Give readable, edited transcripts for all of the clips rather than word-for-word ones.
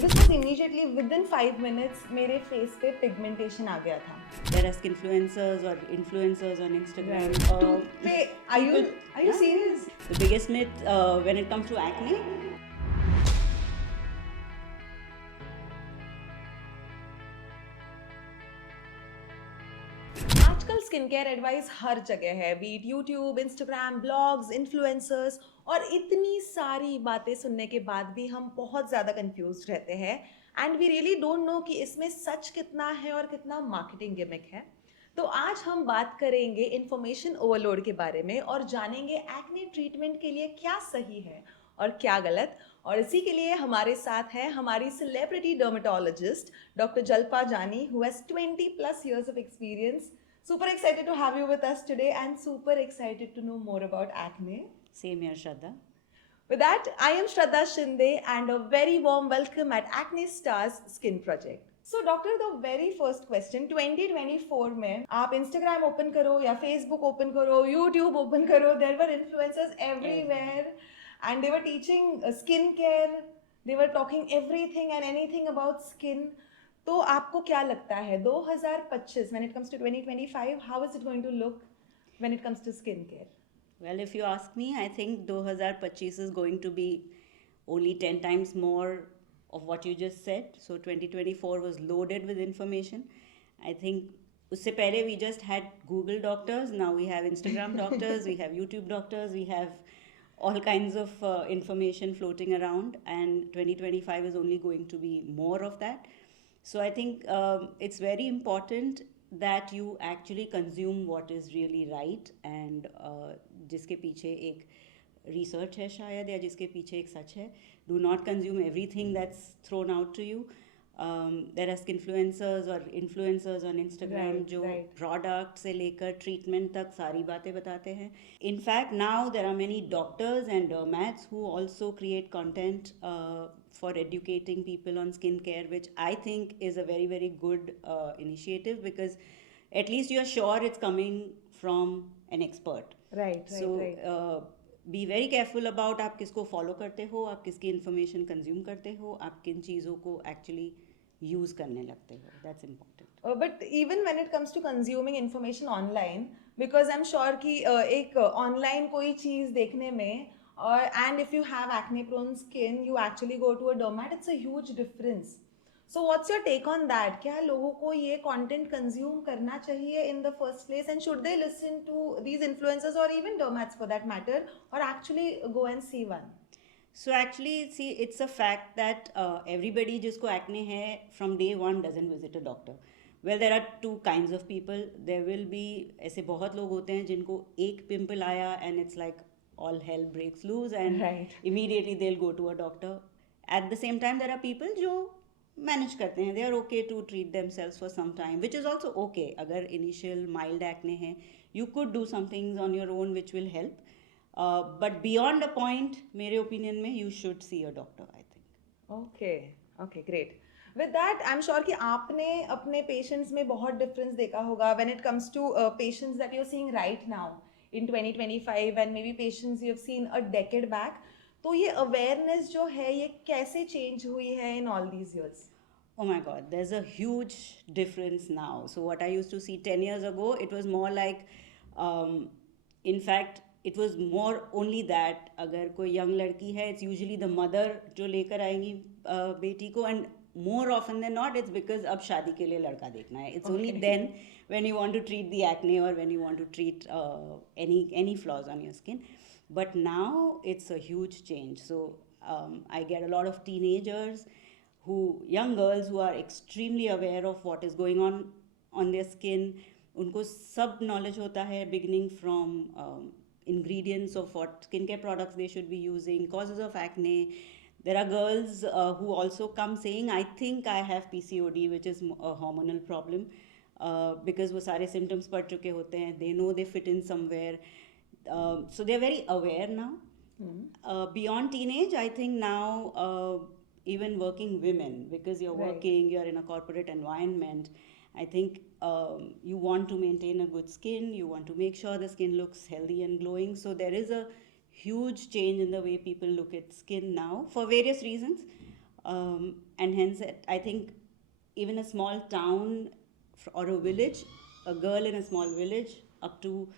This was immediately within 5 minutes मेरे face पे pigmentation आ गया था. There are skinfluencers or influencers on Instagram. Toothpaste. Are you serious? The biggest myth when it comes to acne. आजकल skin care advice हर जगह है, be it YouTube, Instagram, blogs, influencers, और इतनी सारी बातें सुनने के बाद भी हम बहुत ज़्यादा कंफ्यूज रहते हैं and we really don't know कि इसमें सच कितना है और कितना मार्केटिंग गिमिक है. तो आज हम बात करेंगे इंफॉर्मेशन ओवरलोड के बारे में और जानेंगे एक्ने ट्रीटमेंट के लिए क्या सही है और क्या गलत. और इसी के लिए हमारे साथ है हमारी सेलिब्रिटी डर्मेटोलॉजिस्ट डॉक्टर जल्पा जानी, who has 20+ years of experience. Super excited to have you with us today and super excited to know more about acne. Same here, Shraddha. With that, I am Shraddha Shinde and a very warm welcome at Acne Stars Skin Project. So doctor, the very first question, 2024 में आप Instagram open करो या Facebook open करो, YouTube open करो, there were influencers everywhere and they were teaching skin care, they were talking everything and anything about skin. तो आपको क्या लगता है 2025 when it comes to 2025, how is it going to look when it comes to skincare? Well, if you ask me, I think 2025 is going to be only 10 times more of what you just said. So 2024 was loaded with information. I think usse pehle we just had Google doctors, now we have Instagram doctors, we have YouTube doctors, we have all kinds of information floating around, and 2025 is only going to be more of that. So I think it's very important that you actually consume what is really right and जिसके पीछे एक research है शायद या जिसके पीछे एक सच है. Do not consume everything that's thrown out to you. There are skinfluencers और influencers on Instagram जो product से लेकर treatment तक सारी बातें बताते हैं. In fact, now there are many doctors and dermats who also create content for educating people on skincare, which I think is a very, very good initiative because at least you are sure it's coming from an expert. Right. Be very careful about आप किसको follow करते हो, आप किसकी information consume करते हो, आप किन चीज़ों को एक्चुअली यूज़ करने लगते हो. That's important. But even when it comes to consuming information online, because I am sure कि एक ऑनलाइन कोई चीज़ देखने में और and if you have acne prone skin you actually go to a dermat, it's a huge difference. So what's your take on that? क्या लोगों को ये content consume करना चाहिए in the first place and should they listen to these influencers or even dermats for that matter or actually go and see one? So actually, see, it's a fact that everybody जिसको acne है from day one doesn't visit a doctor. Well, there are two kinds of people. There will be ऐसे बहुत लोग होते हैं जिनको एक pimple आया and it's like all hell breaks loose and immediately they'll go to a doctor. At the same time, there are people जो manage करते हैं. They are okay to treat themselves for some time, which is also okay. अगर initial mild acne है you could do some things on your own which will help, but beyond a point मेरे opinion में you should see a doctor. I think. Okay great. With that I am sure कि आपने अपने patients में बहुत difference देखा होगा when it comes to patients that you are seeing right now in 2025 and maybe patients you have seen a decade back. तो ये awareness जो है ये कैसे चेंज हुई है in all these years? Oh my God, there's a huge difference now. So what I used to see 10 years ago, it was more like, in fact, it was more only that अगर कोई young लड़की है, it's usually the mother जो लेकर आएंगी बेटी को, and more often than not, it's because अब शादी के लिए लड़का देखना है. It's only then when you want to treat the acne or when you want to treat any flaws on your skin. But now it's a huge change. So I get a lot of teenagers young girls who are extremely aware of what is going on their skin. उनको सब knowledge होता है beginning from ingredients of what skincare products they should be using, causes of acne. There are girls who also come saying, I think I have PCOD, which is a hormonal problem, because वो सारे symptoms पढ़ चुके होते हैं. They know they fit in somewhere. So they're very aware now. Beyond teenage, I think now even working women, because you're working, you're in a corporate environment, I think you want to maintain a good skin, you want to make sure the skin looks healthy and glowing. So there is a huge change in the way people look at skin now for various reasons. And hence I think even a small town or a village, a girl in a small village up to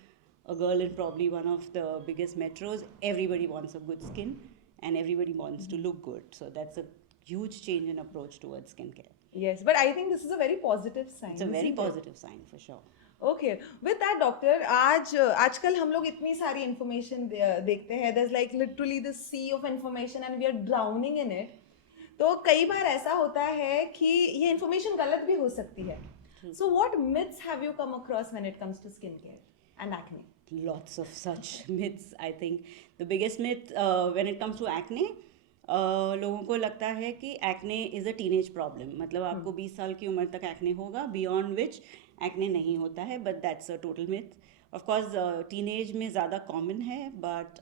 a girl in probably one of the biggest metros, everybody wants a good skin and everybody wants to look good. So that's a huge change in approach towards skincare. Yes, but I think this is a very positive sign. It's a very isn't it? positive sign for sure. Okay with that doctor आजकल हम लोग इतनी सारी information देखते हैं there's like literally this sea of information and we are drowning in it. तो कई बार ऐसा होता है कि ये इंफॉर्मेशन गलत भी हो सकती है. So what myths have you come across when it comes to skincare and acne? Lots of such myths. I think the biggest myth when it comes to acne, लोगों को लगता है कि acne is a teenage problem. मतलब आपको 20 साल की उम्र तक acne होगा, beyond which acne नहीं होता है, but that's a total myth. Of course, teenage में ज़्यादा common है, but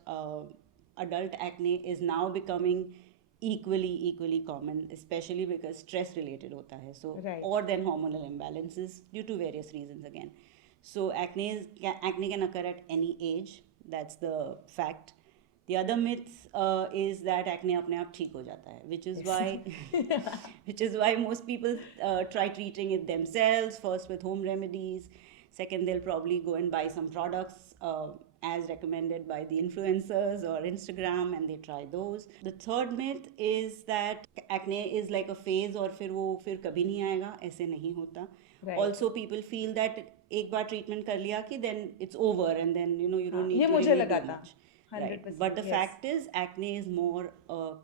adult acne is now becoming equally common, especially because stress related होता है. So Right. or then hormonal imbalances due to various reasons again. So acne can occur at any age. That's the fact. The other myth is that acne अपने आप ठीक हो जाता है, which is why most people try treating it themselves, first with home remedies. Second, they'll probably go and buy some products as recommended by the influencers or Instagram, and they try those. The third myth is that acne is like a phase और फिर कभी नहीं आएगा, ऐसे नहीं होता. Right. Also, people feel that एक बार treatment कर लिया कि then it's over and then you don't need ये to मुझे really लगा do था. much. 100%, Right. But the yes. fact is, acne is more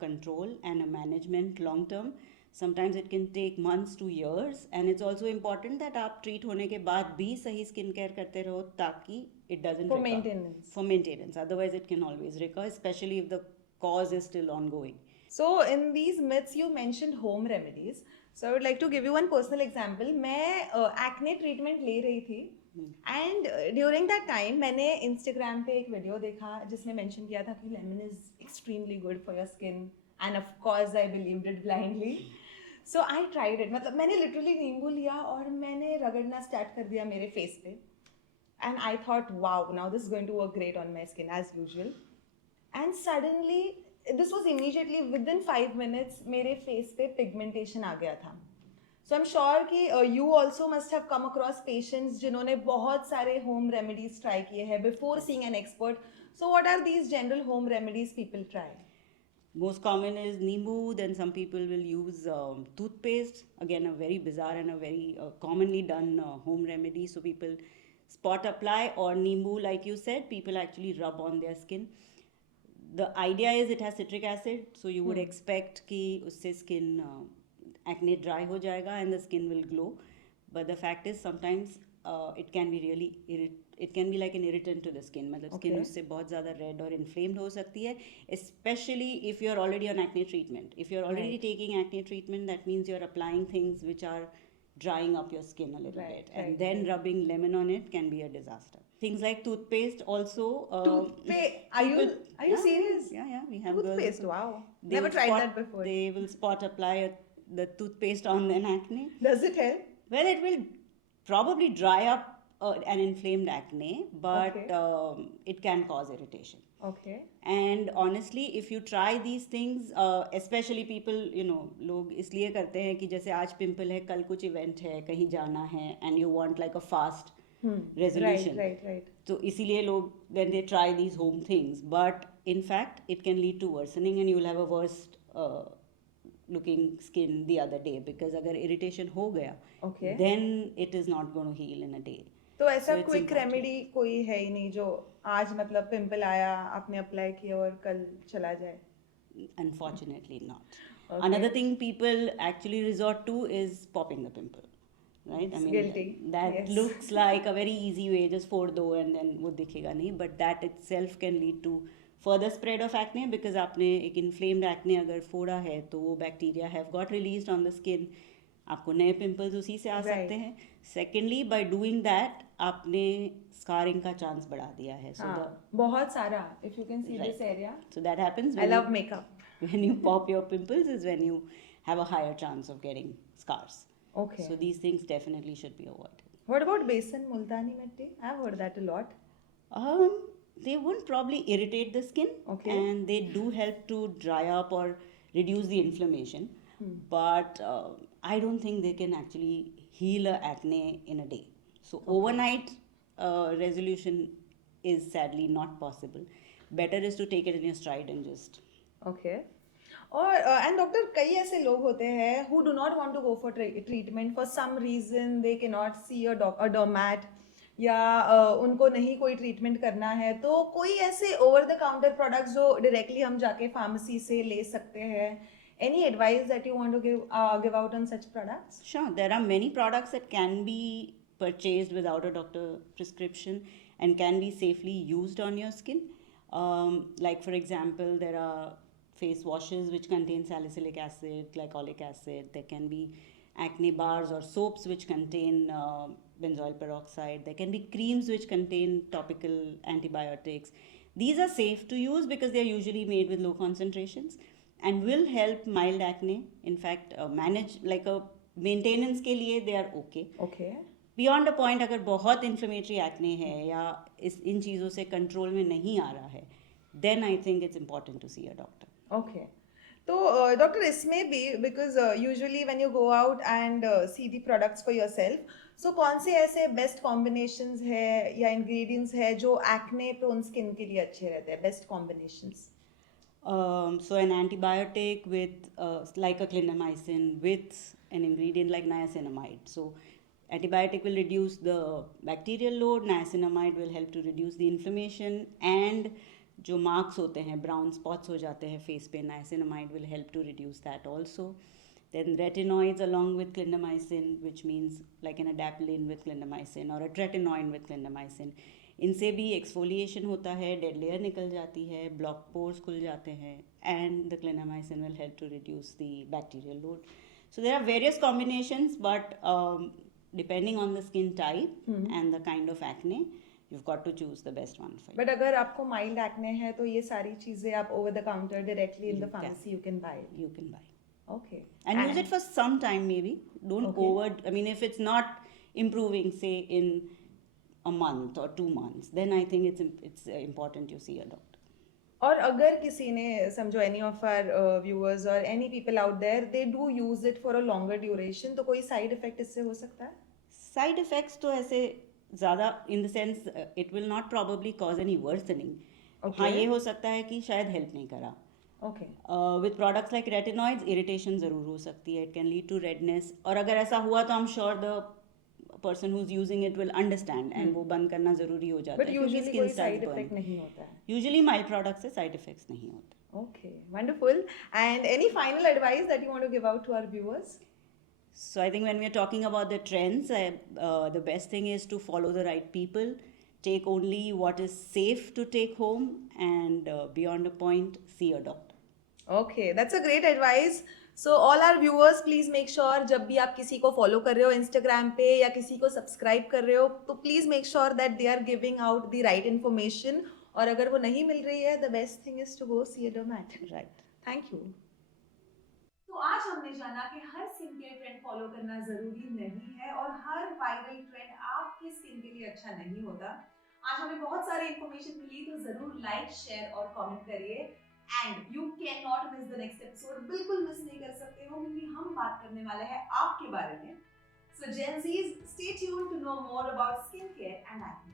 control and a management long term. Sometimes it can take months to years, and it's also important that आप treat होने के बाद भी सही skin care करते रहो ताकि it doesn't For recur. maintenance. For maintenance. Otherwise, it can always recur, especially if the cause is still ongoing. So in these myths you mentioned home remedies. So I would like to give you one personal example. मैं acne treatment ले रही थी and during that time मैंने Instagram पे एक video देखा जिसमें mention किया था कि lemon is extremely good for your skin and of course I believed it blindly. So I tried it. मतलब मैंने literally नींबू लिया और मैंने रगड़ना start कर दिया मेरे face पे and I thought wow now this is going to work great on my skin as usual. And suddenly this was immediately within 5 minutes मेरे face पे pigmentation आ गया था. So I'm sure कि you also must have come across patients जिन्होंने बहुत सारे home remedies try किए हैं before seeing an expert. So what are these general home remedies people try? Most common is Nimbu, then some people will use toothpaste, again a very bizarre and a very commonly done home remedy. So people spot apply, or Nimbu, like you said, people actually rub on their skin. The idea is it has citric acid, so you would expect कि उससे skin acne dry हो जाएगा and the skin will glow. But the fact is sometimes it can be really it can be like an irritant to the skin. मतलब skin Okay. उससे बहुत ज़्यादा red और inflamed हो सकती है, especially if you're already on acne treatment. If you're already Right. taking acne treatment, that means you're applying things which are drying up your skin a little Right, bit, right, and then right. rubbing lemon on it can be a disaster. Things like toothpaste also. Toothpaste? Are you Yeah, serious? Yeah, we have girls Toothpaste, also. wow. They Never will tried spot- that before. They will spot apply the toothpaste on an acne. Does it help? Well, it will probably dry up an inflamed acne, but Okay. it can cause irritation. Okay. And honestly, if you try these things, especially people, लोग इसलिए करते हैं कि जैसे आज pimple है, कल कुछ इवेंट है, कहीं जाना है, and you want like a fast resolution. Right. तो इसीलिए लोग then they try these home things, but in fact it can lead to worsening and you will have a worse looking skin the other day, because अगर irritation हो गया, Okay. then it is not going to heal in a day. तो ऐसा So it's quick important. Remedy कोई है ही नहीं जो आज मतलब पिंपल आया आपने अप्लाई किया और कल चला जाए. Unfortunately not. Okay. Another thing people actually resort to is popping the pimple, right? It's guilty. That Yes. looks like a very easy way, just फोड़ दो and then वो दिखेगा नहीं, but that itself can lead to further spread of acne, because आपने एक inflamed acne अगर फोड़ा है तो वो bacteria have got released on the skin, आपको नए pimples उसी से आ Right. सकते हैं. Secondly, by doing that आपने scarring का chance बढ़ा दिया है. So हाँ, बहुत सारा. If you can see Right. this area. so that happens I when love makeup. when you pop your pimples is when you have a higher chance of getting scars. Okay. So these things definitely should be avoided. What about besan multani mitti? I've heard that a lot. They won't probably irritate the skin, Okay. and they do help to dry up or reduce the inflammation. but I don't think they can actually heal a acne in a day. So overnight resolution is sadly not possible. Better is to take it in your stride and just okay और and doctor कई ऐसे लोग होते हैं who do not want to go for treatment for some reason they can not सी अ डॉमैट या उनको नहीं कोई ट्रीटमेंट करना है तो कोई ऐसे ओवर द काउंटर प्रोडक्ट्स जो डायरेक्टली हम जाके फार्मेसी से ले सकते हैं any advice that you want to give out on such products Sure, there are many products that can be purchased without a doctor prescription and can be safely used on your skin. Like, for example, there are face washes which contain salicylic acid, glycolic acid. There can be acne bars or soaps which contain benzoyl peroxide. There can be creams which contain topical antibiotics. These are safe to use because they are usually made with low concentrations and will help mild acne. In fact, manage like a maintenance के लिए they are okay. Okay beyond a point अगर बहुत inflammatory acne है या इन चीज़ों से control में नहीं आ रहा है then I think it's important to see a doctor. Okay तो डॉक्टर इसमें भी because usually when you go out and see the products for yourself so कौन से ऐसे बेस्ट कॉम्बिनेशंस है या इंग्रेडिएंट्स है जो एक्ने प्रोन स्किन के लिए अच्छे रहते हैं best combinations So an antibiotic with like a clindamycin with an ingredient like niacinamide. So antibiotic will reduce the bacterial load, niacinamide will help to reduce the inflammation and जो marks होते हैं brown spots हो जाते हैं face पे niacinamide will help to reduce that also. Then retinoids along with clindamycin which means like an adapalene with clindamycin or a tretinoin with clindamycin. इनसे भी exfoliation होता है डेड लेयर निकल जाती है ब्लॉक पोर्स खुल जाते हैं and the clindamycin will help to reduce the bacterial load so there are various combinations but depending on the skin type and the kind of acne you've got to choose the best one for you. But अगर आपको mild acne है तो ये सारी चीजें आप over the counter directly in the pharmacy you can buy You can buy okay and use it for some time maybe. Don't Okay. over. I mean, if it's not improving, say in a month or 2 months, then I think it's important you see a doctor. और अगर किसी ने समझो any of our viewers और any people out there they do use it for a longer duration तो कोई side effect इससे हो सकता है Side effects तो ऐसे ज़्यादा in the sense it will not probably cause any worsening. Okay. हाँ ये हो सकता है कि शायद हेल्प नहीं करा. Okay With products like retinoids, irritation ज़रूर हो सकती है. It can lead to redness. और अगर ऐसा हुआ तो I'm sure the person who's using it will understand and वो बंद करना ज़रूरी हो जाता बट है क्योंकि यूजुअली skin कोई starts साइड burning. इफेक्ट नहीं होता है Usually mild products से side effects नहीं होते. Okay, wonderful. And any final advice that you want to give out to our viewers? So I think when we are talking about the trends, the best thing is to follow the right people, take only what is safe to take home, and beyond a point, see a doctor. Okay, that's a great advice. So all our viewers, please make sure जब भी आप किसी को follow कर रहे हो Instagram पे या किसी को subscribe कर रहे हो तो please make sure that they are giving out the right information और अगर वो नहीं मिल रही है the best thing is to go see a dermat. Right. Thank you. तो आज हमने जाना कि हर स्किन केयर ट्रेंड फॉलो करना जरूरी नहीं है और हर वायरल ट्रेंड आपकी स्किन के लिए अच्छा नहीं होता. आज हमें बहुत सारी इंफॉर्मेशन मिली तो जरूर लाइक शेयर और कमेंट करिए and you can not miss the next episode. बिल्कुल मिस नहीं कर सकते हो क्योंकि हम बात करने वाले हैं आपके बारे में. So Gen Zs, stay tuned to know more about skin care and acne.